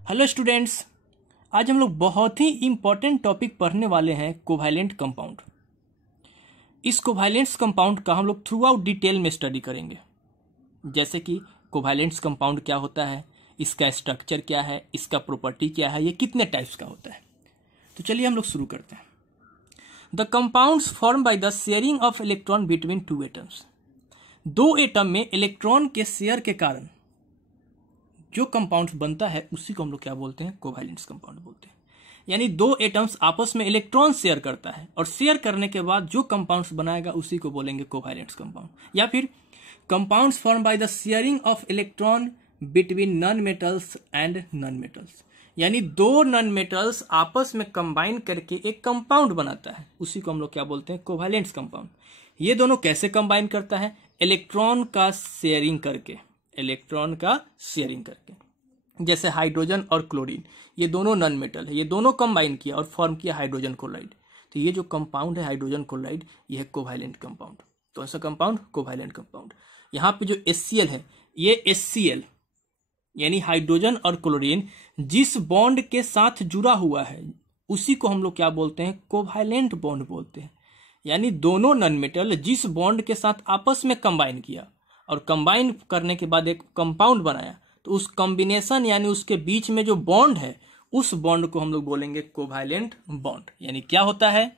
Hello students, आज हम लोग बहुत ही इम्पोर्टेंट टॉपिक पढ़ने वाले हैं कोवैलेंट कंपाउंड। इस कोवैलेंस कंपाउंड का हम लोग थ्रू आउट डिटेल में स्टडी करेंगे, जैसे कि कोवैलेंस कंपाउंड क्या होता है, इसका स्ट्रक्चर क्या है, इसका प्रॉपर्टी क्या है, ये कितने टाइप्स का होता है। तो चलिए हम लोग शुरू करते हैं। The compounds form by the sharing of electron between two atoms. दो एटम में इलेक्ट्रॉन के शेयर के कारण जो कंपाउंड बनता है उसी को हम लोग क्या बोलते हैं, कोवैलेंस कंपाउंड बोलते हैं। यानी दो एटम्स आपस में इलेक्ट्रॉन शेयर करता है और शेयर करने के बाद जो कंपाउंड्स बनाएगा उसी को बोलेंगे कोवैलेंस कंपाउंड। या फिर compounds form by the sharing of electron between non metals and non metals. यानी दो नॉन मेटल्स आपस में कंबाइन करके एक कंपाउंड बनाता है, उसी को हम लोग क्या बोलते हैं, कोवैलेंस कंपाउंड। ये दोनों कैसे कंबाइन करता है, इलेक्ट्रॉन का शेयरिंग करके, इलेक्ट्रॉन का शेयरिंग करके। जैसे हाइड्रोजन और क्लोरीन, ये दोनों नॉन मेटल है, ये दोनों कंबाइन किया और फॉर्म किया हाइड्रोजन क्लोराइड। तो ये जो कंपाउंड है हाइड्रोजन क्लोराइड, ये है कोवैलेंट कंपाउंड। तो ऐसा कंपाउंड कोवैलेंट कंपाउंड। यहाँ पे जो HCl है, ये HCl यानी हाइड्रोजन और क्लोरीन जिस बॉन्ड के साथ जुड़ा हुआ है उसी को हम लोग क्या बोलते हैं, कोवैलेंट बॉन्ड बोलते हैं। यानी दोनों नॉन मेटल जिस बॉन्ड के साथ आपस में कंबाइन किया और कंबाइन करने के बाद एक कंपाउंड बनाया, तो उस कॉम्बिनेशन यानी उसके बीच में जो बॉन्ड है उस बॉन्ड को हम लोग बोलेंगे कोवैलेंट बॉन्ड। यानी क्या होता है,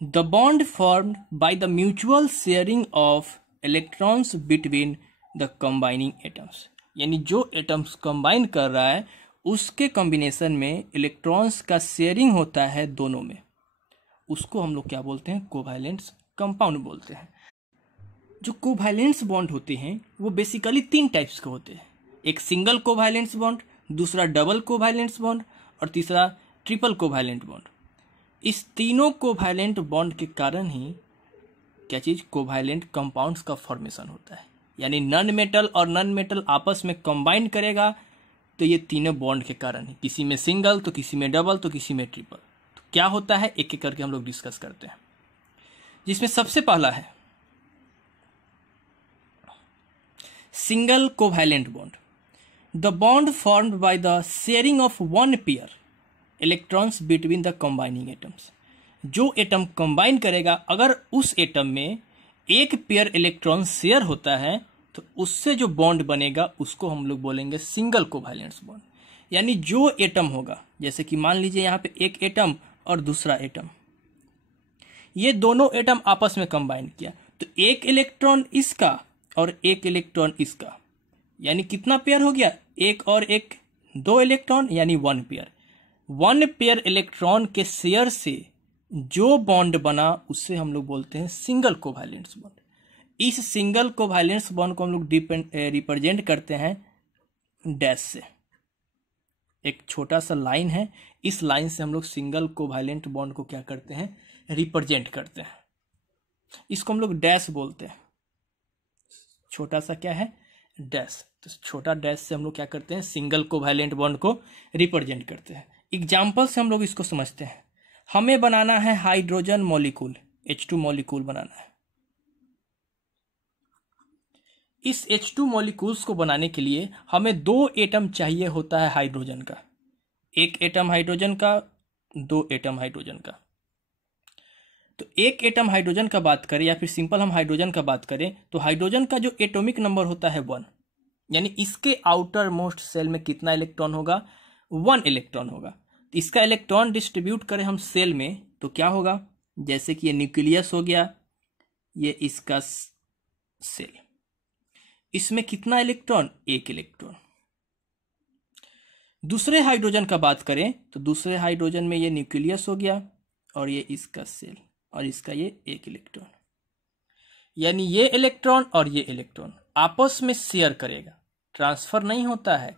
the bond formed by the mutual sharing of electrons between the combining atoms. यानी जो एटम्स कंबाइन कर रहा है उसके कॉम्बिनेशन में इलेक्ट्रॉन्स का शेयरिंग होता है दोनों में, उसको हम लोग क्या बोलते हैं, कोवैलेंस कंपाउंड बोलते हैं। जो कोवैलेंस बॉन्ड होते हैं वो बेसिकली तीन टाइप्स के होते हैं। एक सिंगल कोवैलेंस बॉन्ड, दूसरा डबल कोवैलेंस बॉन्ड और तीसरा ट्रिपल कोवैलेंट बॉन्ड। इस तीनों कोवैलेंट बॉन्ड के कारण ही क्या चीज, कोवैलेंट कंपाउंड्स का फॉर्मेशन होता है। यानी नॉन मेटल और नॉन मेटल आपस में कंबाइन करेगा तो ये तीनों बॉन्ड के कारण है, किसी में सिंगल तो किसी में डबल तो किसी में ट्रिपल। तो क्या होता है एक एक करके हम लोग डिस्कस करते हैं। जिसमें सबसे पहला है single covalent bond. The bond formed by the sharing of one pair electrons between the combining atoms. जो एटम कंबाइन करेगा, अगर उस एटम में एक पेयर इलेक्ट्रॉन शेयर होता है तो उससे जो बॉन्ड बनेगा उसको हम लोग बोलेंगे सिंगल कोवैलेंस बॉन्ड। यानी जो एटम होगा, जैसे कि मान लीजिए यहाँ पे एक एटम और दूसरा एटम, ये दोनों एटम आपस में कंबाइन किया तो एक इलेक्ट्रॉन इसका और एक इलेक्ट्रॉन इसका, यानी कितना पेयर हो गया, एक और एक, दो इलेक्ट्रॉन यानी one pair. One pair electron के शेयर से जो बॉन्ड बना उससे हम लोग बोलते हैं सिंगल कोवैलेंस बॉन्ड। इस सिंगल कोवैलेंस बॉन्ड को हम लोग रिप्रेजेंट करते हैं डैश से। एक छोटा सा लाइन है, इस लाइन से हम लोग सिंगल कोवैलेंट बॉन्ड को क्या करते हैं, रिप्रेजेंट करते हैं। इसको हम लोग डैश बोलते हैं। छोटा सा क्या है, डैश। तो छोटा डैश से हम लोग क्या करते हैं, सिंगल कोवैलेंट बॉन्ड को रिप्रेजेंट करते हैं। एग्जाम्पल से हम लोग इसको समझते हैं। हमें बनाना है हाइड्रोजन मॉलिक्यूल, H2 मॉलिक्यूल बनाना है। इस H2 मॉलिक्यूल्स को बनाने के लिए हमें दो एटम चाहिए होता है हाइड्रोजन का, एक एटम हाइड्रोजन का, दो एटम हाइड्रोजन का। तो एक एटम हाइड्रोजन का बात करें या फिर सिंपल हम हाइड्रोजन का बात करें तो हाइड्रोजन का जो एटॉमिक नंबर होता है 1। यानी इसके आउटर मोस्ट सेल में कितना इलेक्ट्रॉन होगा, 1 इलेक्ट्रॉन होगा। तो इसका इलेक्ट्रॉन डिस्ट्रीब्यूट करें हम सेल में तो क्या होगा, जैसे कि ये न्यूक्लियस हो गया, ये इसका सेल, इसमें कितना इलेक्ट्रॉन, एक इलेक्ट्रॉन। दूसरे हाइड्रोजन का बात करें तो दूसरे हाइड्रोजन में ये न्यूक्लियस हो गया और ये इसका सेल और इसका ये एक इलेक्ट्रॉन। यानी ये इलेक्ट्रॉन और ये इलेक्ट्रॉन आपस में शेयर करेगा, ट्रांसफर नहीं होता है।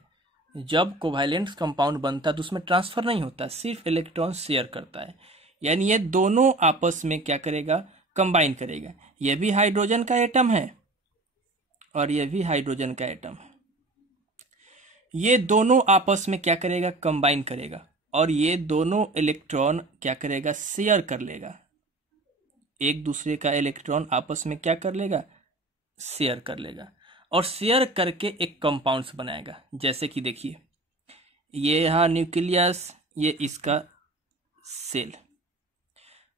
जब कोवैलेंट कंपाउंड बनता है तो उसमें ट्रांसफर नहीं होता, सिर्फ इलेक्ट्रॉन शेयर करता है। यानी ये दोनों आपस में क्या करेगा, कंबाइन करेगा। ये भी हाइड्रोजन का एटम है और ये भी हाइड्रोजन का एटम है। ये दोनों आपस में क्या करेगा, कंबाइन करेगा और ये दोनों इलेक्ट्रॉन क्या करेगा, शेयर कर लेगा। एक दूसरे का इलेक्ट्रॉन आपस में क्या कर लेगा, शेयर कर लेगा और शेयर करके एक कंपाउंड्स बनाएगा। जैसे कि देखिए ये रहा न्यूक्लियस, ये इसका सेल।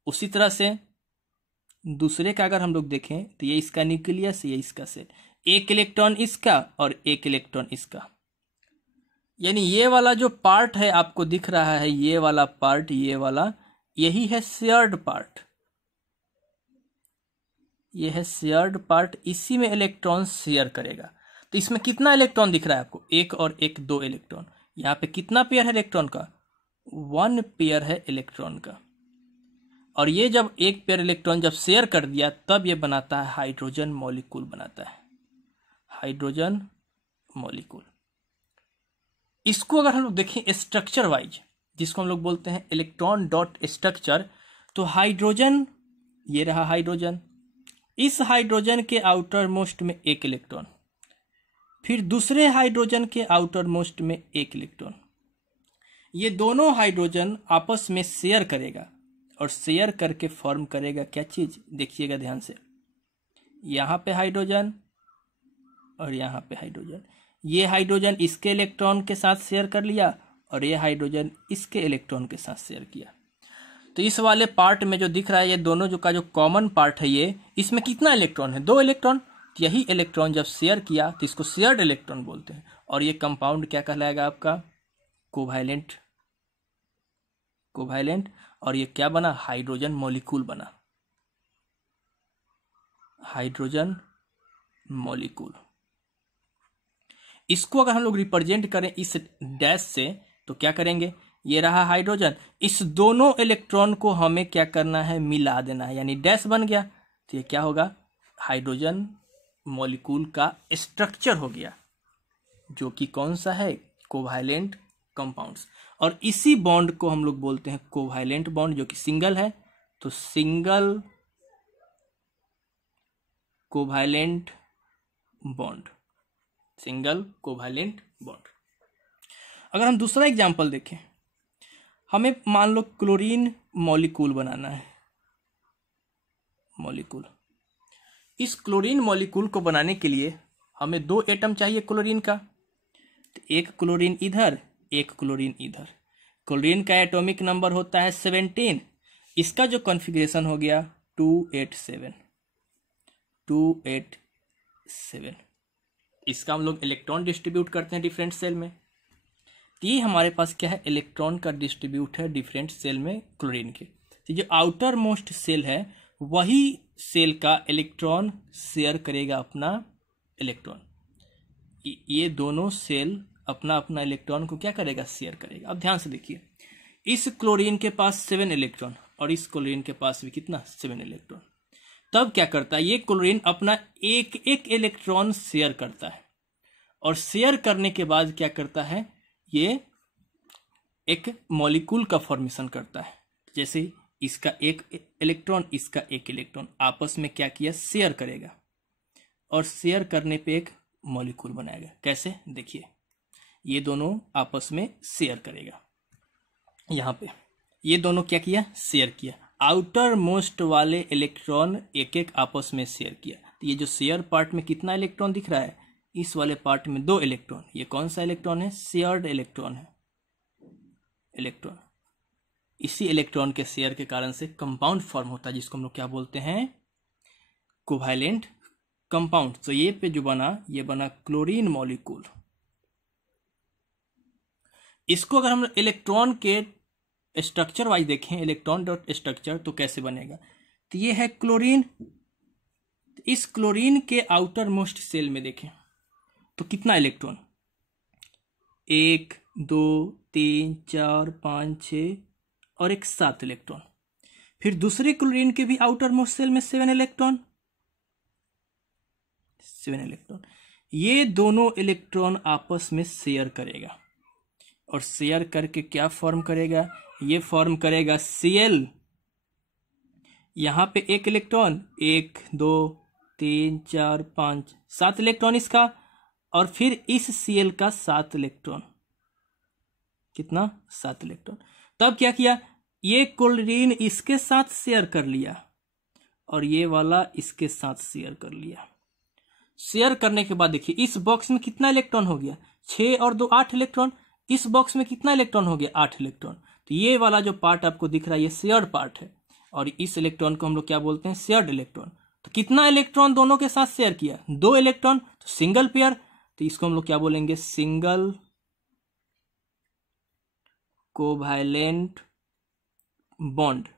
उसी तरह से दूसरे का अगर हम लोग देखें तो ये इसका न्यूक्लियस, ये इसका सेल, एक इलेक्ट्रॉन इसका और एक इलेक्ट्रॉन इसका। यानी ये वाला जो पार्ट है आपको दिख रहा है, ये वाला पार्ट, ये वाला, यही है शेयर्ड पार्ट। ये है शेयर्ड पार्ट, इसी में इलेक्ट्रॉन शेयर करेगा। तो इसमें कितना इलेक्ट्रॉन दिख रहा है आपको? एक और एक, दो इलेक्ट्रॉन। यहाँ पे कितना पेयर है इलेक्ट्रॉन का? 1 पेयर है इलेक्ट्रॉन का। और ये जब एक पेयर इलेक्ट्रॉन जब शेयर कर दिया तब ये बनाता है हाइड्रोजन मॉलिक्यूल बनाता है, हाइड्रोजन मॉलिक्यूल। इसको अगर हम लोग देखें स्ट्रक्चर वाइज, जिसको हम लोग बोलते हैं इलेक्ट्रॉन डॉट स्ट्रक्चर, तो हाइड्रोजन, ये रहा हाइड्रोजन, इस हाइड्रोजन के आउटर मोस्ट में एक इलेक्ट्रॉन, फिर दूसरे हाइड्रोजन के आउटर मोस्ट में एक इलेक्ट्रॉन। ये दोनों हाइड्रोजन आपस में शेयर करेगा और शेयर करके फॉर्म करेगा क्या चीज? देखिएगा ध्यान से, यहां पे हाइड्रोजन और यहां पे हाइड्रोजन। ये हाइड्रोजन इसके इलेक्ट्रॉन के साथ शेयर कर लिया और ये हाइड्रोजन इसके इलेक्ट्रॉन के साथ शेयर किया। तो इस वाले पार्ट में जो दिख रहा है, ये दोनों जो कॉमन पार्ट है, ये इसमें कितना इलेक्ट्रॉन है? 2 इलेक्ट्रॉन। यही इलेक्ट्रॉन जब शेयर किया तो इसको शेयर्ड इलेक्ट्रॉन बोलते हैं। और ये कंपाउंड क्या कहलाएगा आपका? कोवैलेंट। कोवैलेंट। और ये क्या बना? हाइड्रोजन मॉलिक्यूल बना, हाइड्रोजन मॉलिक्यूल। इसको अगर हम लोग रिप्रेजेंट करें इस डैश से तो क्या करेंगे? ये रहा हाइड्रोजन, इस दोनों इलेक्ट्रॉन को हमें क्या करना है? मिला देना है, यानी डैश बन गया। तो ये क्या होगा? हाइड्रोजन मॉलिक्यूल का स्ट्रक्चर हो गया, जो कि कौन सा है? Covalent compounds. और इसी बॉन्ड को हम लोग बोलते हैं कोवैलेंट बॉन्ड, जो कि सिंगल है। तो single covalent bond, single covalent bond. अगर हम दूसरा एग्जांपल देखें, हमें मान लो क्लोरीन मॉलिक्यूल बनाना है, मॉलिक्यूल। इस क्लोरीन मॉलिक्यूल को बनाने के लिए हमें 2 एटम चाहिए क्लोरीन का। तो एक क्लोरीन इधर, एक क्लोरीन इधर। क्लोरीन का एटॉमिक नंबर होता है 17। इसका जो कॉन्फ़िगरेशन हो गया 287, 287। इसका हम लोग इलेक्ट्रॉन डिस्ट्रीब्यूट करते हैं डिफरेंट सेल में। ये हमारे पास क्या है? इलेक्ट्रॉन का डिस्ट्रीब्यूट है डिफरेंट सेल में क्लोरीन के। तो जो आउटर मोस्ट सेल है वही सेल का इलेक्ट्रॉन शेयर करेगा अपना इलेक्ट्रॉन। ये दोनों सेल अपना अपना इलेक्ट्रॉन को क्या करेगा? शेयर करेगा। अब ध्यान से देखिए, इस क्लोरीन के पास 7 इलेक्ट्रॉन और इस क्लोरीन के पास भी कितना? 7 इलेक्ट्रॉन। तब क्या करता है? ये क्लोरीन अपना एक एक इलेक्ट्रॉन शेयर करता है और शेयर करने के बाद क्या करता है? ये एक मॉलिक्यूल का फॉर्मेशन करता है। जैसे इसका एक इलेक्ट्रॉन, इसका एक इलेक्ट्रॉन आपस में क्या किया? शेयर करेगा और शेयर करने पे एक मॉलिक्यूल बनाएगा। कैसे? देखिए, ये दोनों आपस में शेयर करेगा। यहाँ पे ये दोनों क्या किया? शेयर किया। आउटर मोस्ट वाले इलेक्ट्रॉन एक एक आपस में शेयर किया। तो ये जो शेयर पार्ट में कितना इलेक्ट्रॉन दिख रहा है? इस वाले पार्ट में 2 इलेक्ट्रॉन। ये कौन सा इलेक्ट्रॉन है? शेयर्ड इलेक्ट्रॉन है, इलेक्ट्रॉन। इसी इलेक्ट्रॉन के शेयर के कारण से कंपाउंड फॉर्म होता है, जिसको हम लोग क्या बोलते हैं? Covalent compound. तो ये पे जो बना, ये बना क्लोरीन मॉलिक्यूल। इसको अगर हम इलेक्ट्रॉन के स्ट्रक्चर वाइज देखें, इलेक्ट्रॉन डॉट स्ट्रक्चर, तो कैसे बनेगा? तो ये है क्लोरीन। इस क्लोरीन के आउटर मोस्ट सेल में देखें तो कितना इलेक्ट्रॉन? 1 2 3 4 5 6 और एक 7 इलेक्ट्रॉन। फिर दूसरे क्लोरीन के भी आउटर मोस्ट सेल में 7 इलेक्ट्रॉन, 7 इलेक्ट्रॉन। ये दोनों इलेक्ट्रॉन आपस में शेयर करेगा और शेयर करके क्या फॉर्म करेगा? ये फॉर्म करेगा Cl। यहां पे एक इलेक्ट्रॉन, 1 2 3 4 5 7 इलेक्ट्रॉन इसका, और फिर इस Cl का 7 इलेक्ट्रॉन। कितना? 7 इलेक्ट्रॉन। तब क्या किया? ये क्लोरीन इसके साथ शेयर कर लिया और ये वाला इसके साथ शेयर कर लिया। शेयर करने के बाद देखिए, इस बॉक्स में कितना इलेक्ट्रॉन हो गया? 6 और 2 8 इलेक्ट्रॉन। इस बॉक्स में कितना इलेक्ट्रॉन हो गया, 8 इलेक्ट्रॉन। तो ये वाला जो पार्ट आपको दिख रहा है ये शेयर्ड पार्ट है, और इस इलेक्ट्रॉन को हम लोग क्या बोलते हैं, शेयर्ड इलेक्ट्रॉन। तो कितना इलेक्ट्रॉन दोनों के साथ शेयर किया, 2 इलेक्ट्रॉन, तो सिंगल पेयर। तो इसको हम लोग क्या बोलेंगे, single covalent bond.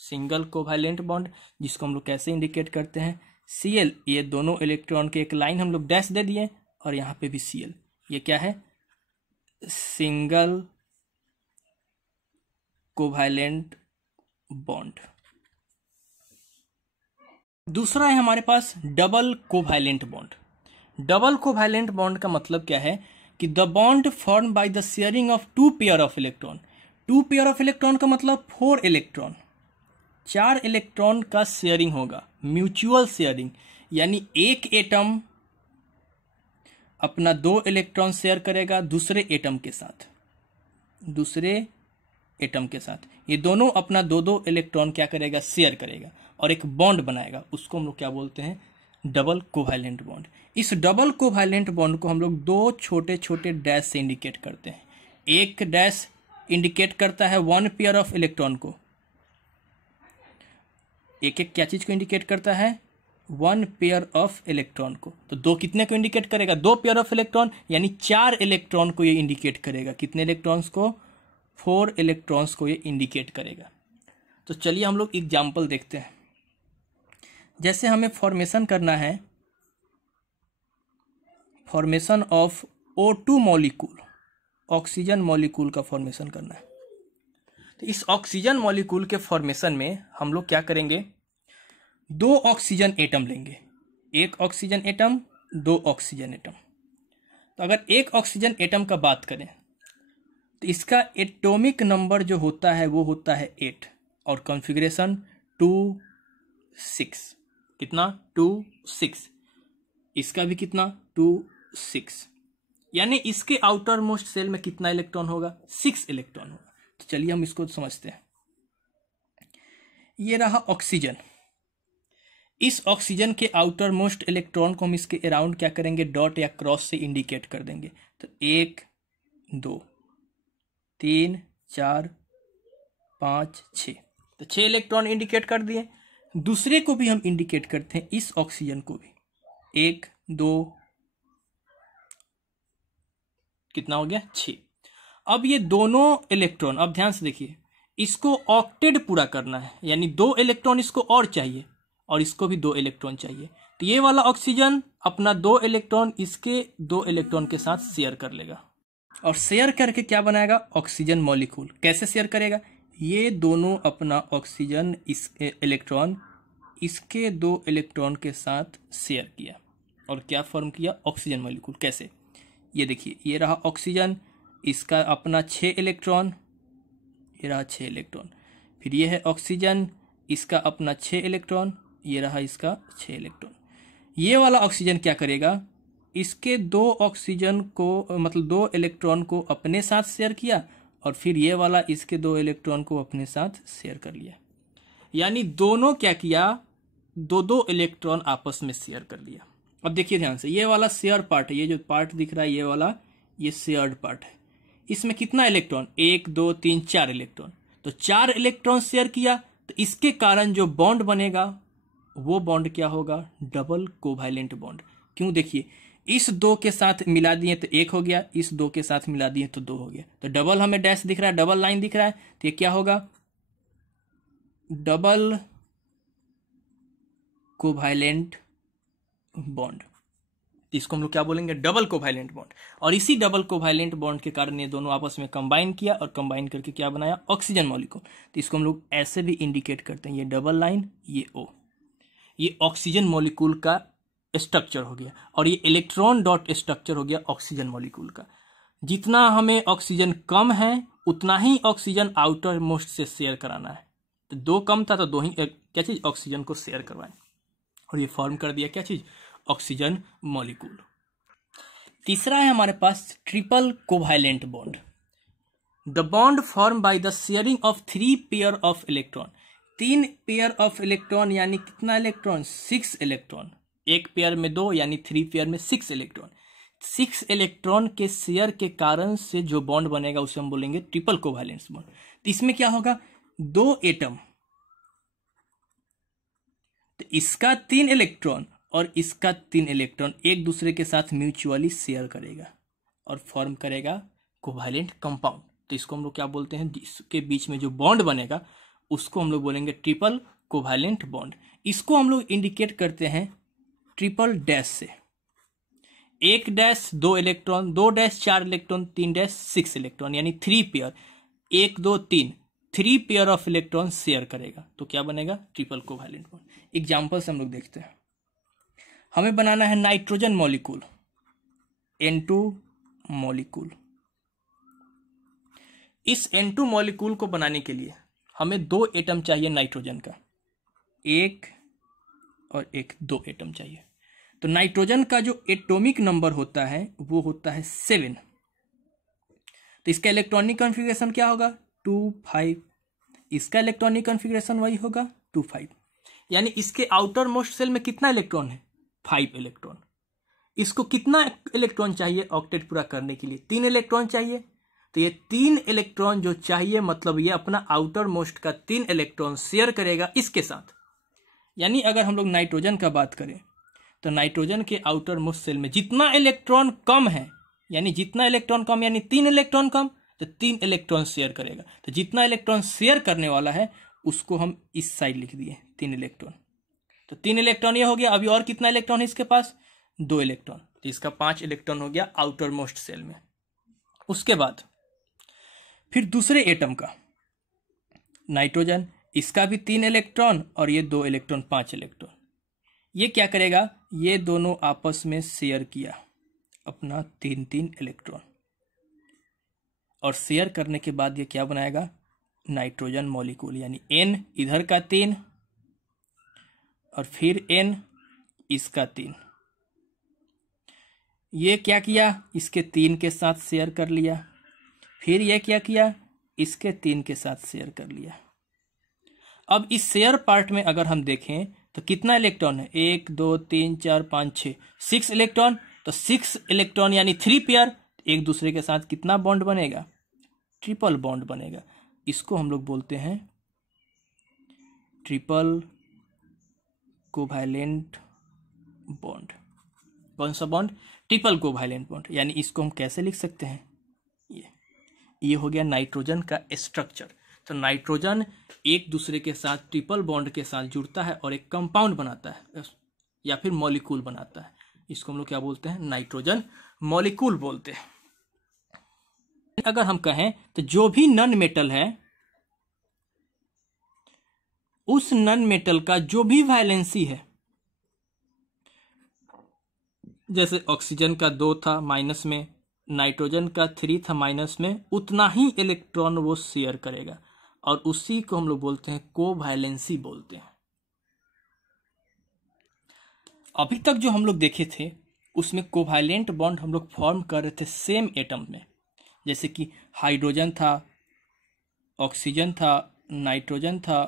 Single covalent bond जिसको हम लोग कैसे इंडिकेट करते हैं, Cl। ये दोनों इलेक्ट्रॉन के एक लाइन हम लोग डैश दे दिए, और यहाँ पे भी Cl। ये क्या है, सिंगल कोवैलेंट बॉन्ड। दूसरा है हमारे पास double covalent bond. Double covalent bond का मतलब क्या है कि the bond form by the sharing of 2 pair of electron. 2 pair of electron का मतलब 4 इलेक्ट्रॉन, 4 इलेक्ट्रॉन का शेयरिंग होगा, म्यूचुअल शेयरिंग। यानी एक एटम अपना 2 इलेक्ट्रॉन शेयर करेगा दूसरे एटम के साथ, दूसरे एटम के साथ। ये दोनों अपना 2-2 इलेक्ट्रॉन क्या करेगा, शेयर करेगा, और एक बॉन्ड बनाएगा। उसको हम लोग क्या बोलते हैं, डबल कोवैलेंट बॉन्ड। इस डबल कोवैलेंट बॉन्ड को हम लोग 2 छोटे छोटे डैश से इंडिकेट करते हैं। एक डैश इंडिकेट करता है 1 पेयर ऑफ इलेक्ट्रॉन को, एक एक क्या चीज को इंडिकेट करता है, 1 पेयर ऑफ इलेक्ट्रॉन को। तो 2 कितने को इंडिकेट करेगा, 2 पेयर ऑफ इलेक्ट्रॉन, यानी 4 इलेक्ट्रॉन को ये इंडिकेट करेगा। कितने इलेक्ट्रॉन्स को, 4 इलेक्ट्रॉन्स को ये इंडिकेट करेगा। तो चलिए हम लोग एग्जाम्पल देखते हैं। जैसे हमें फॉर्मेशन करना है, formation of O2 molecule, oxygen molecule का फॉर्मेशन करना है। तो इस ऑक्सीजन मॉलिक्यूल के फॉर्मेशन में हम लोग क्या करेंगे, 2 ऑक्सीजन एटम लेंगे, 1 ऑक्सीजन एटम, 2 ऑक्सीजन एटम। तो अगर 1 ऑक्सीजन एटम का बात करें तो इसका एटॉमिक नंबर जो होता है वो होता है 8, और कॉन्फ़िगरेशन 2-6। कितना, 2-6। इसका भी कितना, 2-6। यानी इसके आउटर मोस्ट सेल में कितना इलेक्ट्रॉन होगा, 6 इलेक्ट्रॉन होगा। तो चलिए हम इसको समझते हैं। ये रहा ऑक्सीजन। इस ऑक्सीजन के आउटर मोस्ट इलेक्ट्रॉन को हम इसके अराउंड क्या करेंगे, डॉट या क्रॉस से इंडिकेट कर देंगे। तो 1 2 3 4 5 6, तो 6 इलेक्ट्रॉन इंडिकेट कर दिए। दूसरे को भी हम इंडिकेट करते हैं, इस ऑक्सीजन को भी, 1 2, कितना हो गया, 6। अब ये दोनों इलेक्ट्रॉन, अब ध्यान से देखिए, इसको ऑक्टेट पूरा करना है, यानी 2 इलेक्ट्रॉन इसको और चाहिए, और इसको भी 2 इलेक्ट्रॉन चाहिए। तो ये वाला ऑक्सीजन अपना 2 इलेक्ट्रॉन इसके 2 इलेक्ट्रॉन के साथ शेयर कर लेगा, और शेयर करके क्या बनाएगा, ऑक्सीजन मॉलिक्यूल। कैसे शेयर करेगा, ये दोनों अपना ऑक्सीजन इस इलेक्ट्रॉन इसके 2 इलेक्ट्रॉन के साथ शेयर किया, और क्या फॉर्म किया, ऑक्सीजन मॉलिक्यूल। कैसे, ये देखिए, ये रहा ऑक्सीजन, इसका अपना 6 इलेक्ट्रॉन, ये रहा 6 इलेक्ट्रॉन। फिर ये है ऑक्सीजन, इसका अपना 6 इलेक्ट्रॉन, ये रहा इसका 6 इलेक्ट्रॉन। ये वाला ऑक्सीजन क्या करेगा, इसके 2 ऑक्सीजन को, मतलब 2 इलेक्ट्रॉन को अपने साथ शेयर किया, और फिर ये वाला इसके 2 इलेक्ट्रॉन को अपने साथ शेयर कर लिया। यानी दोनों क्या किया, 2-2 इलेक्ट्रॉन आपस में शेयर कर लिया। अब देखिए ध्यान से, ये वाला शेयर पार्ट है, ये जो पार्ट दिख रहा है ये वाला, ये शेयर्ड पार्ट है। इसमें कितना इलेक्ट्रॉन, 1 2 3 4 इलेक्ट्रॉन। तो 4 इलेक्ट्रॉन शेयर किया, तो इसके कारण जो बॉन्ड बनेगा वो बॉन्ड क्या होगा, डबल कोवैलेंट बॉन्ड। क्यों, देखिए, इस 2 के साथ मिला दिए तो 1 हो गया, इस 2 के साथ मिला दिए तो 2 हो गया। तो डबल हमें डैश दिख रहा है, डबल लाइन दिख रहा है, तो ये क्या होगा, डबल कोवैलेंट बॉन्ड। इसको हम लोग क्या बोलेंगे, डबल कोवैलेंट बॉन्ड। और इसी डबल कोवैलेंट बॉन्ड के कारण ये दोनों आपस में कंबाइन किया, और कंबाइन करके क्या बनाया, ऑक्सीजन मॉलिक्यूल। तो इसको हम लोग ऐसे भी इंडिकेट करते हैं, ये डबल लाइन, ये O, ये ऑक्सीजन मॉलिक्यूल का स्ट्रक्चर हो गया, और ये इलेक्ट्रॉन डॉट स्ट्रक्चर हो गया ऑक्सीजन मॉलिक्यूल का। जितना हमें ऑक्सीजन कम है उतना ही ऑक्सीजन आउटर मोस्ट से शेयर कराना है। तो 2 कम था तो 2 ही क्या चीज, ऑक्सीजन को शेयर करवाएं, और ये फॉर्म कर दिया क्या चीज, ऑक्सीजन मॉलिक्यूल। तीसरा है हमारे पास triple covalent bond. The bond form by the sharing of 3 pair of electron. 3 pair of electron, यानी कितना इलेक्ट्रॉन, 6 इलेक्ट्रॉन। 1 पेयर में 2, यानी 3 पेयर में 6 इलेक्ट्रॉन। 6 इलेक्ट्रॉन के शेयर के कारण से जो बॉन्ड बनेगा उसे हम बोलेंगे ट्रिपल कोवैलेंस बॉन्ड। तो इसमें क्या होगा, 2 एटम, तो इसका 3 इलेक्ट्रॉन और इसका 3 इलेक्ट्रॉन एक दूसरे के साथ म्यूचुअली शेयर करेगा और फॉर्म करेगा कोवैलेंट कंपाउंड। तो इसको हम लोग क्या बोलते हैं, इसके बीच में जो बॉन्ड बनेगा उसको हम लोग बोलेंगे ट्रिपल कोवैलेंट बॉन्ड। इसको हम लोग इंडिकेट करते हैं ट्रिपल डैश से। 1 dash 2 electron, 2 dash 4 electron, 3 dash 6 electron, यानी 3 pair, 1 2 3, 3 pair of electron share करेगा तो क्या बनेगा, ट्रिपल कोवैलेंट बॉन्ड। एग्जाम्पल से हम लोग देखते हैं। हमें बनाना है नाइट्रोजन मॉलिक्यूल, N2 मॉलिक्यूल। इस N2 मॉलिक्यूल को बनाने के लिए हमें 2 एटम चाहिए नाइट्रोजन का, 1 और 1, 2 एटम चाहिए। तो नाइट्रोजन का जो एटॉमिक नंबर होता है वो होता है 7। तो इसका इलेक्ट्रॉनिक कॉन्फ़िगरेशन क्या होगा, 2 5। इसका इलेक्ट्रॉनिक कॉन्फ़िगरेशन वही होगा 2 5, यानी इसके आउटर मोस्ट सेल में कितना इलेक्ट्रॉन है, 5 इलेक्ट्रॉन। इसको कितना इलेक्ट्रॉन चाहिए ऑक्टेट पूरा करने के लिए, 3 इलेक्ट्रॉन चाहिए। तो ये 3 इलेक्ट्रॉन जो चाहिए, मतलब ये अपना आउटर मोस्ट का 3 इलेक्ट्रॉन शेयर करेगा इसके साथ। यानी अगर हम लोग नाइट्रोजन का बात करें तो नाइट्रोजन के आउटर मोस्ट सेल में जितना इलेक्ट्रॉन कम है, यानी जितना इलेक्ट्रॉन कम यानी 3 इलेक्ट्रॉन कम, तो 3 इलेक्ट्रॉन शेयर करेगा। तो जितना इलेक्ट्रॉन शेयर करने वाला है उसको हम इस साइड लिख दिए 3 इलेक्ट्रॉन। तो 3 इलेक्ट्रॉन ये हो गया। अभी और कितना इलेक्ट्रॉन है इसके पास, 2 इलेक्ट्रॉन, तो इसका 5 इलेक्ट्रॉन हो गया आउटर मोस्ट सेल में। उसके बाद फिर दूसरे एटम का नाइट्रोजन, इसका भी 3 इलेक्ट्रॉन और ये 2 इलेक्ट्रॉन, 5 इलेक्ट्रॉन। ये क्या करेगा, ये दोनों आपस में शेयर किया अपना 3 इलेक्ट्रॉन, और शेयर करने के बाद ये क्या बनाएगा, नाइट्रोजन मॉलिक्यूल। यानी N इधर का 3 और फिर N इसका 3। ये क्या किया, इसके 3 के साथ शेयर कर लिया, फिर ये क्या किया, इसके 3 के साथ शेयर कर लिया। अब इस शेयर पार्ट में अगर हम देखें तो कितना इलेक्ट्रॉन है, 1 2 3 4 5 6, 6 इलेक्ट्रॉन। तो 6 इलेक्ट्रॉन यानी 3 पेयर एक दूसरे के साथ कितना बॉन्ड बनेगा, ट्रिपल बॉन्ड बनेगा। इसको हम लोग बोलते हैं ट्रिपल कोवैलेंट बॉन्ड। कौन सा बॉन्ड, ट्रिपल कोवैलेंट बॉन्ड। यानी इसको हम कैसे लिख सकते हैं, ये हो गया नाइट्रोजन का स्ट्रक्चर। तो नाइट्रोजन एक दूसरे के साथ ट्रिपल बॉन्ड के साथ जुड़ता है और एक कंपाउंड बनाता है या फिर मॉलिक्यूल बनाता है। इसको हम लोग क्या बोलते हैं, नाइट्रोजन मॉलिक्यूल बोलते हैं। अगर हम कहें तो जो भी नॉन मेटल है उस नॉन मेटल का जो भी वैलेंसी है, जैसे ऑक्सीजन का 2 था माइनस में, नाइट्रोजन का 3 था माइनस में, उतना ही इलेक्ट्रॉन वो शेयर करेगा और उसी को हम लोग बोलते हैं कोवैलेंसी बोलते हैं। अभी तक जो हम लोग देखे थे उसमें कोवैलेंट बॉन्ड हम लोग फॉर्म कर रहे थे सेम एटम में, जैसे कि हाइड्रोजन था, ऑक्सीजन था, नाइट्रोजन था,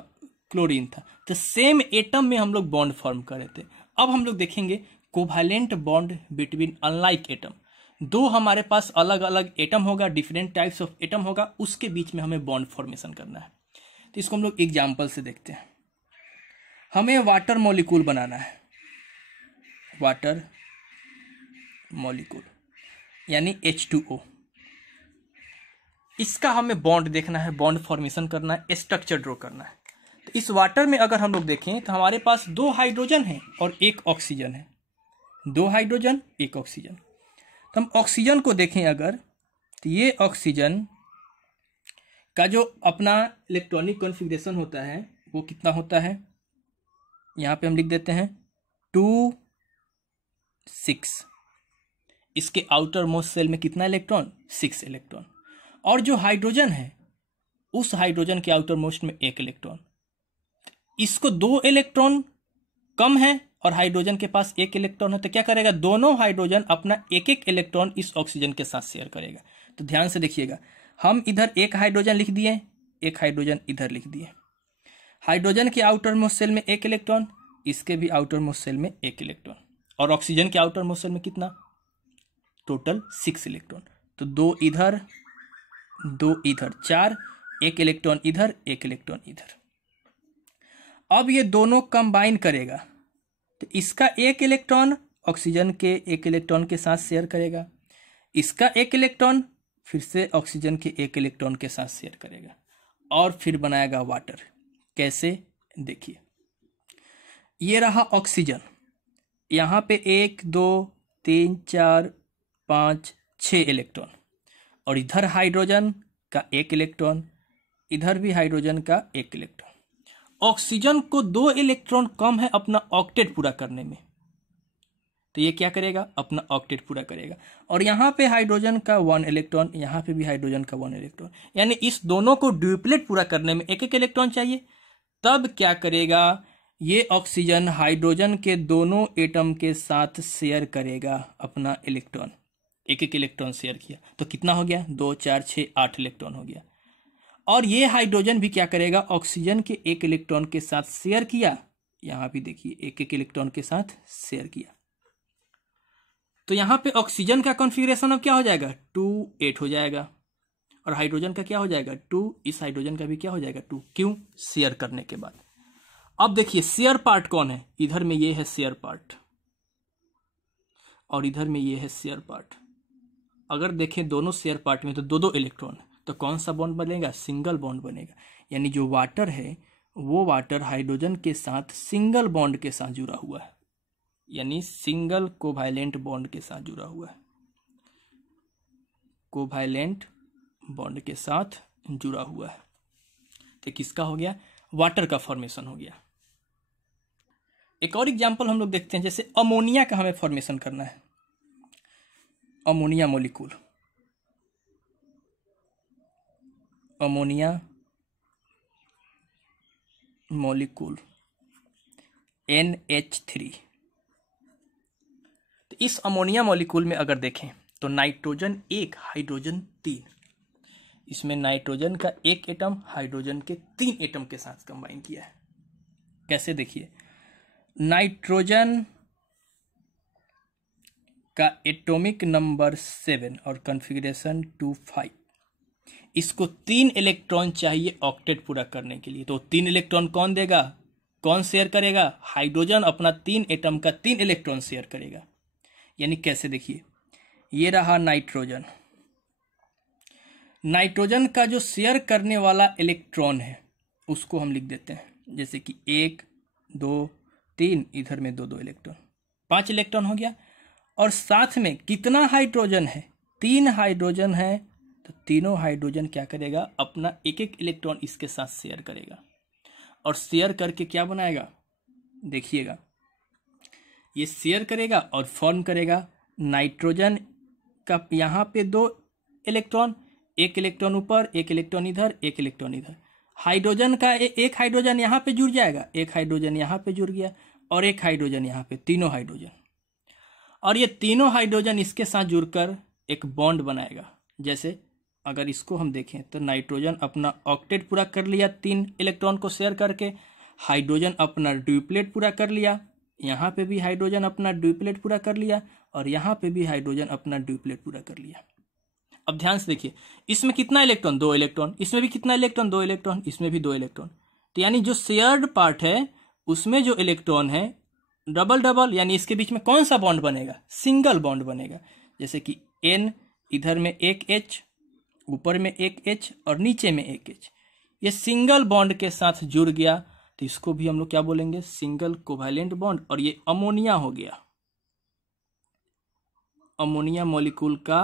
क्लोरीन था। तो सेम एटम में हम लोग बॉन्ड फॉर्म कर रहे थे। अब हम लोग देखेंगे covalent bond between unlike atom. 2 हमारे पास अलग अलग एटम होगा, डिफरेंट टाइप्स ऑफ एटम होगा, उसके बीच में हमें बॉन्ड फॉर्मेशन करना है। तो इसको हम लोग एग्जाम्पल से देखते हैं। हमें वाटर मॉलिक्यूल बनाना है, वाटर मॉलिक्यूल यानी H2O। इसका हमें बॉन्ड देखना है, बॉन्ड फॉर्मेशन करना है, स्ट्रक्चर ड्रॉ करना है। तो इस वाटर में अगर हम लोग देखें तो हमारे पास 2 हाइड्रोजन है और 1 ऑक्सीजन है, 2 हाइड्रोजन 1 ऑक्सीजन। तो हम ऑक्सीजन को देखें अगर, तो ये ऑक्सीजन का जो अपना इलेक्ट्रॉनिक कॉन्फ़िगरेशन होता है वो कितना होता है, यहाँ पे हम लिख देते हैं 2 6। इसके आउटर मोस्ट सेल में कितना इलेक्ट्रॉन, 6 इलेक्ट्रॉन। और जो हाइड्रोजन है उस हाइड्रोजन के आउटर मोस्ट में 1 इलेक्ट्रॉन। इसको 2 इलेक्ट्रॉन कम है और हाइड्रोजन के पास 1 इलेक्ट्रॉन है, तो क्या करेगा, दोनों हाइड्रोजन अपना 1 इलेक्ट्रॉन इस ऑक्सीजन के साथ शेयर करेगा। तो ध्यान से देखिएगा, हम इधर 1 हाइड्रोजन लिख दिए, 1 हाइड्रोजन इधर लिख दिए। हाइड्रोजन के आउटर मोस्ट सेल में 1 इलेक्ट्रॉन, इसके भी आउटर मोस्ट सेल में 1 इलेक्ट्रॉन, और ऑक्सीजन के आउटर मोस्ट सेल में कितना, टोटल 6 इलेक्ट्रॉन। तो 2 इधर 2 इधर, 4, 1 इलेक्ट्रॉन इधर 1 इलेक्ट्रॉन इधर। अब ये दोनों कंबाइन करेगा तो इसका 1 इलेक्ट्रॉन ऑक्सीजन के 1 इलेक्ट्रॉन के साथ शेयर करेगा, इसका 1 इलेक्ट्रॉन फिर से ऑक्सीजन के 1 इलेक्ट्रॉन के साथ शेयर करेगा और फिर बनाएगा वाटर। कैसे, देखिए ये रहा ऑक्सीजन, यहाँ पे 1 2 3 4 5 6 इलेक्ट्रॉन, और इधर हाइड्रोजन का 1 इलेक्ट्रॉन, इधर भी हाइड्रोजन का 1 इलेक्ट्रॉन। ऑक्सीजन को 2 इलेक्ट्रॉन कम है अपना ऑक्टेट पूरा करने में, तो ये क्या करेगा, अपना ऑक्टेट पूरा करेगा। और यहाँ पे हाइड्रोजन का 1 इलेक्ट्रॉन, यहाँ पे भी हाइड्रोजन का 1 इलेक्ट्रॉन, यानी इस दोनों को ड्यूप्लेट पूरा करने में 1 1 इलेक्ट्रॉन चाहिए। तब क्या करेगा, ये ऑक्सीजन हाइड्रोजन के दोनों एटम के साथ शेयर करेगा अपना इलेक्ट्रॉन। 1 1 इलेक्ट्रॉन शेयर किया तो कितना हो गया, 2 4 6 8 इलेक्ट्रॉन हो गया। और ये हाइड्रोजन भी क्या करेगा, ऑक्सीजन के 1 इलेक्ट्रॉन के साथ शेयर किया, यहाँ भी देखिए 1 1 इलेक्ट्रॉन के साथ शेयर किया। तो यहाँ पे ऑक्सीजन का कॉन्फ़िगरेशन अब क्या हो जाएगा, 2 8 हो जाएगा, और हाइड्रोजन का क्या हो जाएगा, 2, इस हाइड्रोजन का भी क्या हो जाएगा 2। क्यों, शेयर करने के बाद। अब देखिए शेयर पार्ट कौन है, इधर में ये है शेयर पार्ट और इधर में ये है शेयर पार्ट। अगर देखें दोनों शेयर पार्ट में तो 2 2 इलेक्ट्रॉन, तो कौन सा बॉन्ड बनेगा, सिंगल बॉन्ड बनेगा। यानी जो वाटर है वो वाटर हाइड्रोजन के साथ सिंगल बॉन्ड के साथ जुड़ा हुआ है, यानी सिंगल कोवैलेंट बॉन्ड के साथ जुड़ा हुआ है, कोवैलेंट बॉन्ड के साथ जुड़ा हुआ है। तो किसका हो गया, वाटर का फॉर्मेशन हो गया। एक और एग्जांपल हम लोग देखते हैं, जैसे अमोनिया का हमें फॉर्मेशन करना है। Ammonia molecule, ammonia molecule NH3। तो इस अमोनिया मॉलिक्यूल में अगर देखें तो नाइट्रोजन 1 हाइड्रोजन 3, इसमें नाइट्रोजन का 1 एटम हाइड्रोजन के 3 एटम के साथ कंबाइन किया है। कैसे, देखिए नाइट्रोजन का एटॉमिक नंबर 7 और कॉन्फ़िगरेशन 2 5, इसको 3 इलेक्ट्रॉन चाहिए ऑक्टेट पूरा करने के लिए। तो 3 इलेक्ट्रॉन कौन देगा, कौन शेयर करेगा, हाइड्रोजन अपना 3 एटम का 3 इलेक्ट्रॉन शेयर करेगा। यानी कैसे, देखिए ये रहा नाइट्रोजन, नाइट्रोजन का जो शेयर करने वाला इलेक्ट्रॉन है उसको हम लिख देते हैं, जैसे कि 1 2 3, इधर में 2 2 इलेक्ट्रॉन, 5 इलेक्ट्रॉन हो गया। और साथ में कितना हाइड्रोजन है, 3 हाइड्रोजन है, तो तीनों हाइड्रोजन क्या करेगा, अपना 1 1 इलेक्ट्रॉन इसके साथ शेयर करेगा और शेयर करके क्या बनाएगा, देखिएगा ये शेयर करेगा और फॉर्म करेगा नाइट्रोजन का यहाँ पे 2 इलेक्ट्रॉन, 1 इलेक्ट्रॉन ऊपर 1 इलेक्ट्रॉन इधर 1 इलेक्ट्रॉन इधर। हाइड्रोजन का 1 हाइड्रोजन यहाँ पे जुड़ जाएगा, 1 हाइड्रोजन यहाँ पे जुड़ गया और 1 हाइड्रोजन यहाँ पे, तीनों हाइड्रोजन। और ये तीनों हाइड्रोजन इसके साथ जुड़कर एक बॉन्ड बनाएगा। जैसे अगर इसको हम देखें तो नाइट्रोजन अपना ऑक्टेट पूरा कर लिया 3 इलेक्ट्रॉन को शेयर करके, हाइड्रोजन अपना ड्यूप्लेट पूरा कर लिया, यहाँ पे भी हाइड्रोजन अपना ड्यूप्लेट पूरा कर लिया और यहाँ पे भी हाइड्रोजन अपना ड्यूप्लेट पूरा कर लिया। अब ध्यान से देखिए, इसमें कितना इलेक्ट्रॉन, 2 इलेक्ट्रॉन, इसमें भी कितना इलेक्ट्रॉन, 2 इलेक्ट्रॉन, इसमें भी 2 इलेक्ट्रॉन। तो यानी जो शेयर्ड पार्ट है उसमें जो इलेक्ट्रॉन है डबल डबल, यानी इसके बीच में कौन सा बॉन्ड बनेगा, सिंगल बॉन्ड बनेगा। जैसे कि N, इधर में 1 H, ऊपर में 1 H और नीचे में 1 H, ये सिंगल बॉन्ड के साथ जुड़ गया, तो इसको भी हम लोग क्या बोलेंगे, सिंगल कोवैलेंट बॉन्ड। और ये अमोनिया हो गया, अमोनिया मॉलिक्यूल का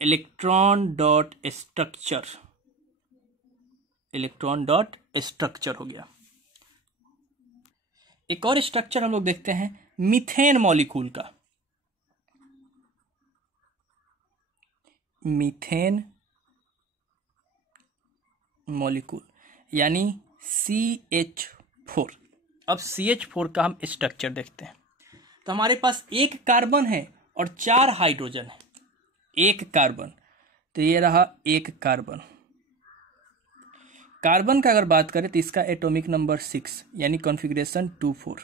electron dot structure, electron dot structure हो गया। एक और स्ट्रक्चर हम लोग देखते हैं मीथेन मॉलिक्यूल का, मीथेन मॉलिक्यूल यानी CH4। अब CH4 का हम स्ट्रक्चर देखते हैं। तो हमारे पास 1 कार्बन है और 4 हाइड्रोजन है, 1 कार्बन, तो ये रहा 1 कार्बन। कार्बन का अगर बात करें तो इसका एटॉमिक नंबर 6 यानी कॉन्फ़िगरेशन 2 4,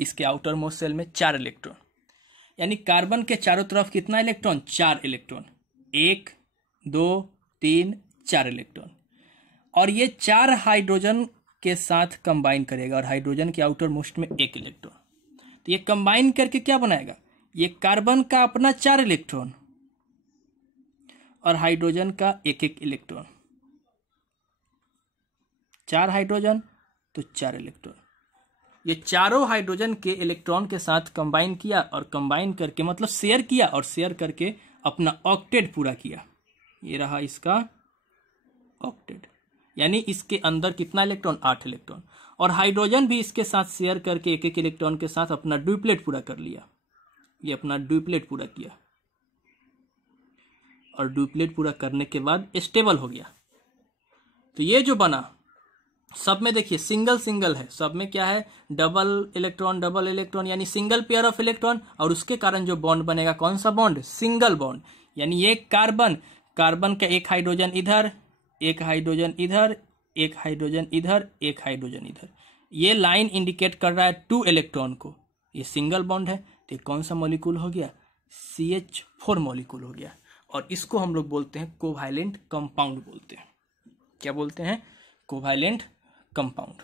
इसके आउटर मोस्ट शेल में 4 इलेक्ट्रॉन। यानी कार्बन के चारों तरफ कितना इलेक्ट्रॉन, 4 इलेक्ट्रॉन, 1 2 3 4 इलेक्ट्रॉन, और ये 4 हाइड्रोजन के साथ कंबाइन करेगा और हाइड्रोजन के आउटर मोस्ट में 1 इलेक्ट्रॉन। तो ये कंबाइन करके क्या बनाएगा, ये कार्बन का अपना 4 इलेक्ट्रॉन और हाइड्रोजन का 1 इलेक्ट्रॉन, 4 हाइड्रोजन तो 4 इलेक्ट्रॉन। ये चारों हाइड्रोजन के इलेक्ट्रॉन के साथ कंबाइन किया और कंबाइन करके मतलब शेयर किया और शेयर करके अपना ऑक्टेट पूरा किया। ये रहा इसका ऑक्टेट, यानी इसके अंदर कितना इलेक्ट्रॉन, 8 इलेक्ट्रॉन, और हाइड्रोजन भी इसके साथ शेयर करके 1 इलेक्ट्रॉन के साथ अपना ड्यूप्लेट पूरा कर लिया। ये अपना ड्यूप्लेट पूरा किया और ड्यूप्लेट पूरा करने के बाद स्टेबल हो गया। तो ये जो बना सब में देखिए सिंगल सिंगल है, सब में क्या है, डबल इलेक्ट्रॉन यानी सिंगल पेयर ऑफ इलेक्ट्रॉन, और उसके कारण जो बॉन्ड बनेगा कौन सा बॉन्ड, सिंगल बॉन्ड। यानी ये कार्बन का 1 हाइड्रोजन इधर, 1 हाइड्रोजन इधर, 1 हाइड्रोजन इधर, 1 हाइड्रोजन इधर, ये लाइन इंडिकेट कर रहा है 2 इलेक्ट्रॉन को। ये सिंगल बॉन्ड है तो ये कौन सा मॉलिक्यूल हो गया, CH4 मॉलिक्यूल हो गया, और इसको हम लोग बोलते हैं कोवैलेंट कंपाउंड बोलते हैं। क्या बोलते हैं, कोवैलेंट कंपाउंड।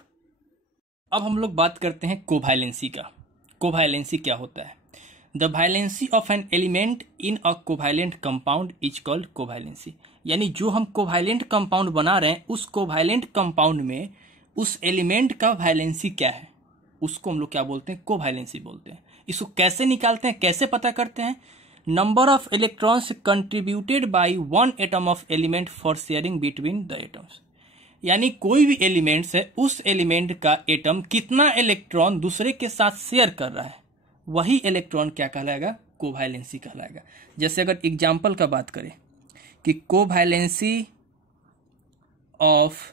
अब हम लोग बात करते हैं कोवैलेंसी का। कोवैलेंसी क्या होता है, the valency of an element in a covalent compound is called covalency. यानी जो हम कोवैलेंट कंपाउंड बना रहे हैं उस कोवैलेंट कंपाउंड में उस एलिमेंट का वैलेंसी क्या है, उसको हम लोग क्या बोलते हैं, कोवैलेंसी बोलते हैं। इसको कैसे निकालते हैं, कैसे पता करते हैं, number of electrons contributed bye 1 atom of element for sharing between the atoms. यानी कोई भी एलिमेंट्स है, उस एलिमेंट का एटम कितना इलेक्ट्रॉन दूसरे के साथ शेयर कर रहा है, वही इलेक्ट्रॉन क्या कहलाएगा, कोवैलेंसी कहलाएगा। जैसे अगर एग्जांपल का बात करें कि covalency of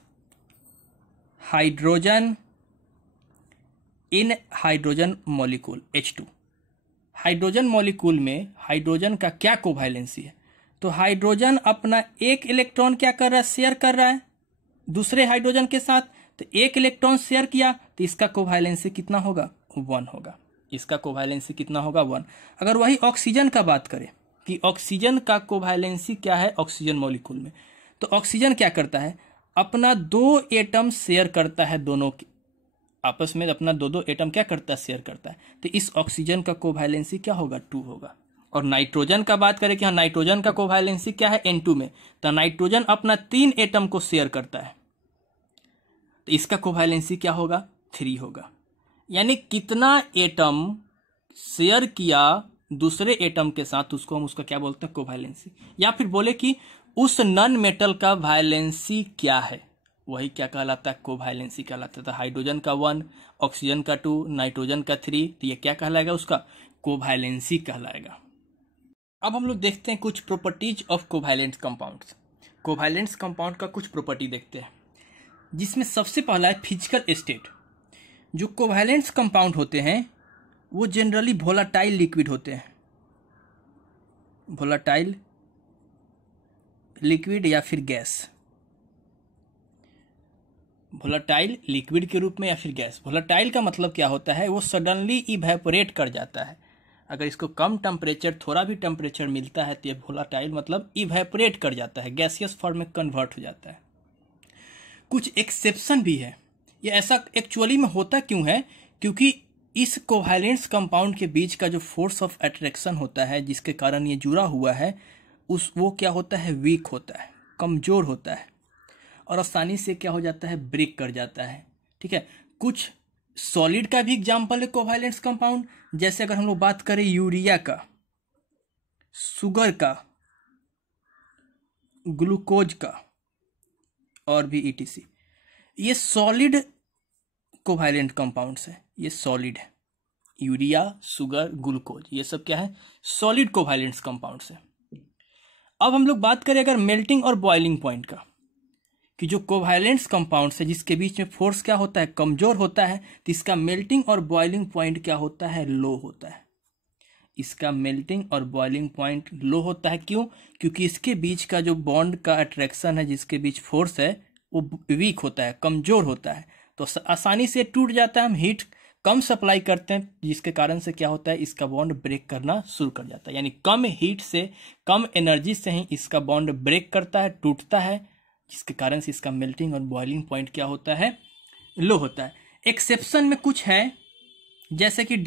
hydrogen in hydrogen molecule H2, hydrogen molecule में हाइड्रोजन का क्या कोवैलेंसी है, तो हाइड्रोजन अपना 1 इलेक्ट्रॉन क्या कर रहा है, शेयर कर रहा है दूसरे हाइड्रोजन के साथ, तो 1 इलेक्ट्रॉन शेयर किया तो इसका कोवैलेंसी कितना होगा, 1 होगा। इसका कोवैलेंसी कितना होगा, 1। अगर वही ऑक्सीजन का बात करें कि ऑक्सीजन का कोवैलेंसी क्या है ऑक्सीजन मॉलिक्यूल में, तो ऑक्सीजन क्या करता है, अपना 2 एटम शेयर करता है, दोनों आपस में अपना 2 एटम क्या करता है, शेयर करता है। तो इस ऑक्सीजन का कोवैलेंसी क्या होगा, 2 होगा। और नाइट्रोजन का बात करें कि हाँ नाइट्रोजन का कोवैलेंसी क्या है, N2 में, तो नाइट्रोजन अपना 3 एटम को शेयर करता है, तो इसका कोवैलेंसी क्या होगा, 3 होगा। यानी कितना एटम शेयर किया दूसरे एटम के साथ, उसको हम उसका क्या बोलते हैं, कोवैलेंसी। या फिर बोले कि उस नॉन मेटल का वैलेंसी क्या है, वही क्या कहलाता है, कोवैलेंसी कहलाता है। हाइड्रोजन का 1, ऑक्सीजन का 2, नाइट्रोजन का 3, तो ये क्या कहलाएगा, उसका कोवैलेंसी कहलाएगा। अब हम लोग देखते हैं कुछ properties of covalent compounds. Covalent compound का कुछ प्रॉपर्टी देखते हैं, जिसमें सबसे पहला है फिजिकल स्टेट। जो कोवैलेंट कंपाउंड होते हैं वो जनरली वोलाटाइल लिक्विड होते हैं, वोलाटाइल लिक्विड या फिर गैस, वोलाटाइल लिक्विड के रूप में या फिर गैस। वोलाटाइल का मतलब क्या होता है, वो सडनली इवेपोरेट कर जाता है। अगर इसको कम टेम्परेचर, थोड़ा भी टेम्परेचर मिलता है तो ये वोलाटाइल मतलब इवेपोरेट कर जाता है, गैसियस फॉर्म में कन्वर्ट हो जाता है। कुछ एक्सेप्शन भी है, ये ऐसा एक्चुअली में होता क्यों है, क्योंकि इस कोवैलेंट कंपाउंड के बीच का जो फोर्स ऑफ अट्रैक्शन होता है जिसके कारण ये जुड़ा हुआ है, वो क्या होता है, वीक होता है, कमजोर होता है, और आसानी से क्या हो जाता है, ब्रेक कर जाता है। ठीक है, कुछ सॉलिड का भी एग्जाम्पल है कोवैलेंट कंपाउंड, जैसे अगर हम लोग बात करें यूरिया का, शुगर का, ग्लूकोज का और भी ETC, ये सॉलिड कोवैलेंट कंपाउंड्स है, ये सॉलिड है। यूरिया, शुगर, ग्लूकोज, ये सब क्या है, सॉलिड कोवैलेंट कंपाउंड्स है। अब हम लोग बात करें अगर मेल्टिंग और बॉइलिंग पॉइंट का, कि जो कोवैलेंट कंपाउंड्स है जिसके बीच में फोर्स क्या होता है, कमजोर होता है, तो इसका मेल्टिंग और बॉइलिंग पॉइंट क्या होता है, लो होता है। इसका मेल्टिंग और बॉइलिंग पॉइंट लो होता है, क्यों, क्योंकि इसके बीच का जो बॉन्ड का अट्रैक्शन है, जिसके बीच फोर्स है, वो वीक होता है, कमजोर होता है, तो आसानी से टूट जाता है। हम हीट कम सप्लाई करते हैं, जिसके कारण से क्या होता है, इसका बॉन्ड ब्रेक करना शुरू कर जाता है। यानी कम हीट से, कम एनर्जी से ही इसका बॉन्ड ब्रेक करता है, टूटता है, जिसके कारण से इसका मेल्टिंग और बॉइलिंग पॉइंट क्या होता है, लो होता है। एक्सेप्शन में कुछ है, जैसे कि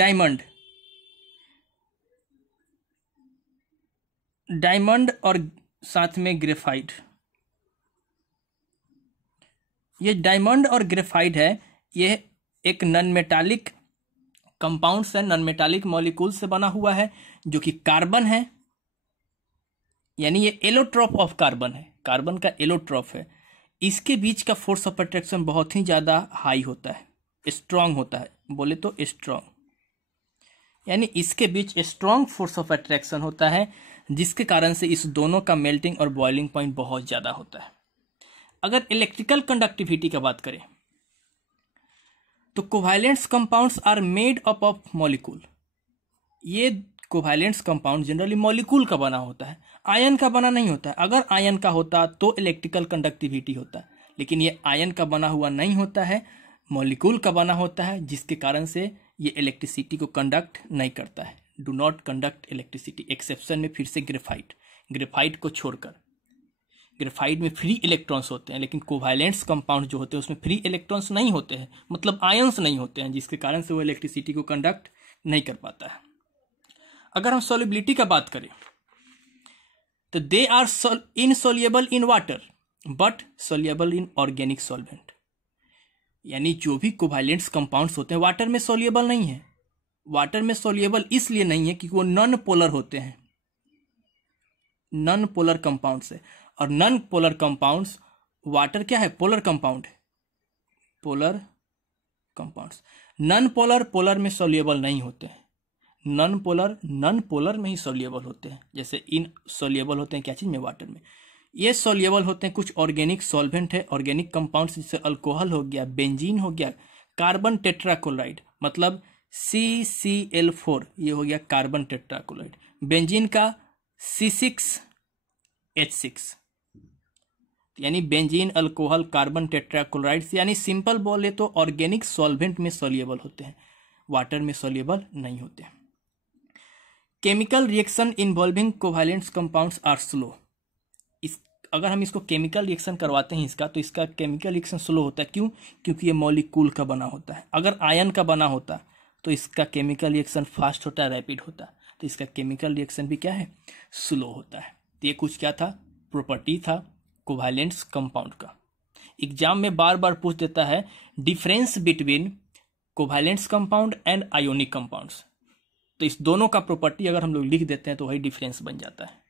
डायमंड और साथ में ग्रेफाइट। ये डायमंड और ग्रेफाइट है, ये एक नॉन मेटालिक कंपाउंड है, नॉन मेटालिक मॉलिक्यूल से बना हुआ है, जो कि कार्बन है, यानी ये एलोट्रॉप ऑफ कार्बन है, कार्बन का एलोट्रॉप है। इसके बीच का फोर्स ऑफ अट्रैक्शन बहुत ही ज़्यादा हाई होता है, स्ट्रांग होता है, बोले तो स्ट्रांग, यानी इसके बीच स्ट्रांग फोर्स ऑफ अट्रैक्शन होता है, जिसके कारण से इस दोनों का मेल्टिंग और बॉइलिंग पॉइंट बहुत ज़्यादा होता है। अगर इलेक्ट्रिकल कंडक्टिविटी का बात करें तो covalents compounds are made up of molecule. ये कोवैलेंट्स कंपाउंड जनरली मॉलिक्यूल का बना होता है, आयन का बना नहीं होता है। अगर आयन का होता तो इलेक्ट्रिकल कंडक्टिविटी होता है, लेकिन ये आयन का बना हुआ नहीं होता है, मॉलिक्यूल का बना होता है, जिसके कारण से ये इलेक्ट्रिसिटी को कंडक्ट नहीं करता है, do not conduct electricity. Exception में फिर से ग्रेफाइट को छोड़कर, ग्रेफाइट में फ्री इलेक्ट्रॉन्स होते हैं, लेकिन कोवैलेंट्स कंपाउंड जो होते हैं उसमें फ्री इलेक्ट्रॉन्स नहीं होते हैं, मतलब आयंस नहीं होते हैं, जिसके कारण से वो इलेक्ट्रिसिटी को कंडक्ट नहीं कर पाता है। अगर हम सॉल्युबिलिटी का बात करें तो they are insoluble in water but soluble in organic solvent. यानी जो भी कोवैलेंट्स कंपाउंड्स होते हैं वाटर में सॉल्युबल नहीं है। वाटर में सॉल्युबल इसलिए नहीं है क्योंकि वो नॉन पोलर होते हैं, नॉन पोलर कंपाउंड्स है, और नॉन पोलर कंपाउंड्स, वाटर क्या है, पोलर कंपाउंड है, polar compounds. Non polar polar में सॉल्युबल नहीं होते हैं, नॉन पोलर में ही सॉल्युबल होते हैं। जैसे इन सॉल्युबल होते हैं क्या चीज में, वाटर में। ये सॉल्युबल होते हैं कुछ ऑर्गेनिक सॉल्वेंट है, ऑर्गेनिक कंपाउंड्स, जैसे अल्कोहल हो गया, बेंजीन हो गया, कार्बन टेट्राक्लोराइड, मतलब CCl4, ये हो गया कार्बन टेट्राक्लोराइड। बेंजीन का C6H6, यानी बेंजीन, अल्कोहल, कार्बन टेट्राक्लोराइड, यानी सिंपल बोले तो ऑर्गेनिक सॉल्वेंट में सॉल्युबल होते हैं, वाटर में सॉल्युबल नहीं होते। Chemical reaction involving covalents compounds are slow. अगर हम इसको केमिकल रिएक्शन करवाते हैं इसका, तो इसका केमिकल रिएक्शन स्लो होता है। क्यों? क्योंकि ये मॉलिक्यूल का बना होता है। अगर आयन का बना होता तो इसका केमिकल रिएक्शन फास्ट होता है, रैपिड होता, तो इसका केमिकल रिएक्शन भी क्या है, स्लो होता है। तो ये कुछ क्या था, प्रॉपर्टी था कोवैलेंट्स कंपाउंड का। एग्जाम में बार बार पूछ देता है difference between covalents compound and ionic compounds, तो इस दोनों का प्रॉपर्टी अगर हम लोग लिख देते हैं तो वही डिफरेंस बन जाता है।